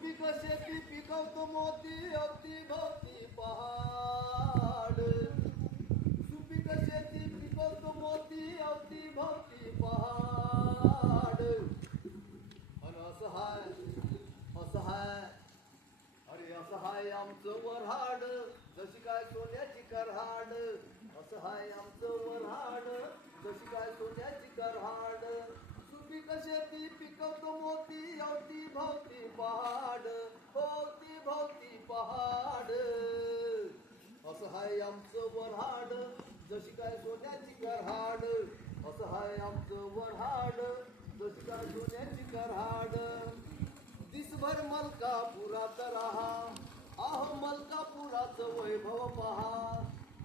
सुपीक शेती पिकवतो मोती अवतीभवती पहाड. सुपीक शेती पिकवतो मोती अवतीभवती पहाड. अन असं हाय अरे असं हाय आमचं वऱ्हाड जशी काय सोन्याची करहाड. असं हाय आमचं वऱ्हाड जशी काय सोन्याची करहाड. सुपीक शेती पिकवतो मोती अवतीभवती पहाड. अवतीभवती पहाड. असं हाय आमचं वऱ्हाड जशी काय सोन्याची करहाड. असं हाय आमचं वऱ्हाड जशी काय सोन्याची करहाड. दिसभर मलकापुरात रहा आहो मलकापुराचं वैभव पहा.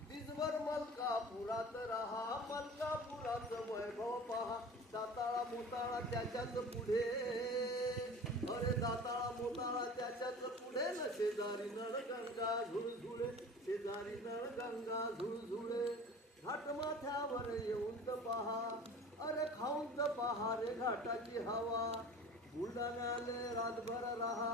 दिसभर मलकापुरात रहा मलकापुराचं वैभव पहा. दाताळा मोताळा त्याच्याच पुढे अरे दाताळा मोताळा त्याच्याच पुढे न शेजारी नळगंगा झुळझुळे. शेजारी नळगंगा झुळझुळे. घाट माथ्यावर येऊन तर पहा अरे खाऊन तर पहा रे घाटाची हवा. बुलढाण्याले रातभर रहा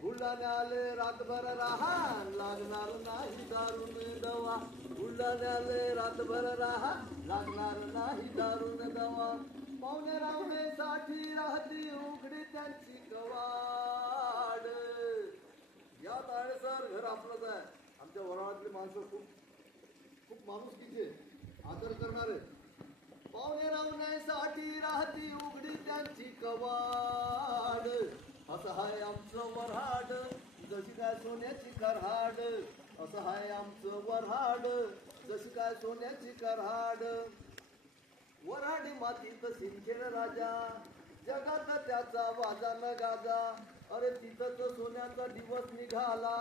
बुलढाण्याले रातभर रहा लागणार नाही दारून दवा. बुलढाण्याले रातभर रहा लागणार नाही दारून दवा. पाहुणे रावणेसाठी राहती उघडी त्यांची कवाड. या सर घर आपलंच आहे. आमच्या वराळातली माणसं खूप माणुसकीचे आदर करणारे. पाहुणे रावण्यासाठी राहती उघडी त्यांची कवाड. असं हाय आमचं वऱ्हाड जशी काय सोन्याची करहाड. असं हाय आमचं वऱ्हाड जशी काय सोन्याची करहाड. वऱ्हाडी मातीत सिंदखेड राजा जगात त्याचा वाजा न गाजा. अरे तिथंच सोन्याचा दिवस निघाला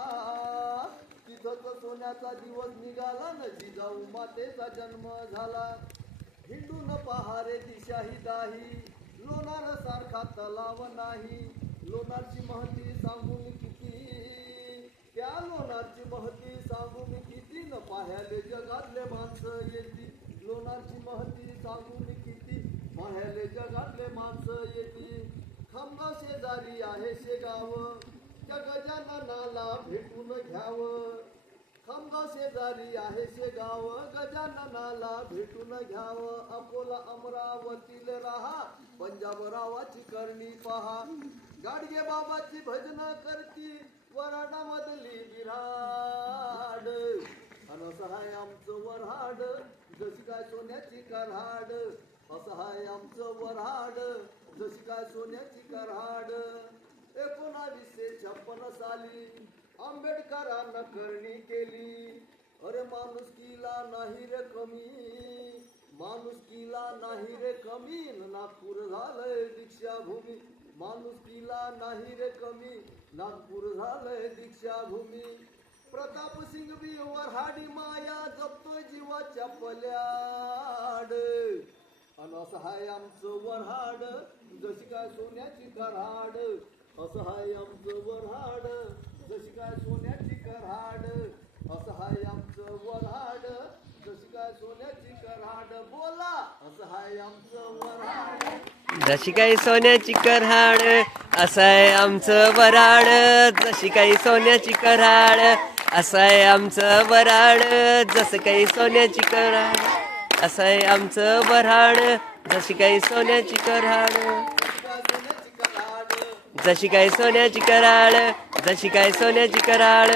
तिथंच सोन्याचा दिवस निघाला न जिजाऊ मातेचा जन्म झाला. हिंडून पहारे दिशाही दाही लोणार सारखा तलाव नाही. लोणारची महती सांगून किती त्या लोणारची महती सांगून किती न पाह्याले जगातले माणसं येती. लोणारची महती सांगून किती पाह्याले जगातले माणसं येती. खामगाव शेजारी आहे शेगाव त्या गजाननाला भेटून घ्यावं. खामगाव शेजारी आहे शेगाव गजाननाला भेटून घ्यावं. अकोला अमरावतीला राहा पंजाबरावाची करणी पहा. गाडगे बाबाची भजन करती वराडामधली विराड. अन असं हाय आमचं वऱ्हाड जशी काय सोन्याची करहाड. असं हाय आमचं वऱ्हाड जशी काय सोन्याची करहाड. 1956 साली आंबेडकरांना करणी केली. अरे माणुसकीला नाही रे कमी माणुसकीला नाही रे कमी. नागपूर झालंय दीक्षाभूमी. माणुसकीला नाही रे कमी नागपूर झालंय दीक्षाभूमी. प्रतापसिंग बी वऱ्हाडी माया जपतोय जीवाच्या पल्याड. अन असं हाय आमचं वऱ्हाड जशी काय सोन्याची करहाड. असं हाय आमचं वऱ्हाड जशी काय सोन्याची करहाड. असं हाय आमचं वऱ्हाड जशी काय सोन्याची करहाड. बोला असं हाय आमचं वऱ्हाड जशी काही सोन्याची करहाड. असं आहे आमचं वऱ्हाड जशी काही सोन्याची करहाड. असं आहे आमचं वऱ्हाड जसं काही सोन्याची करहाड. असं आहे आमचं वऱ्हाड जशी काही सोन्याची करहाड. जशी काही सोन्याची करहाड. जशी काही सोन्याची करहाड.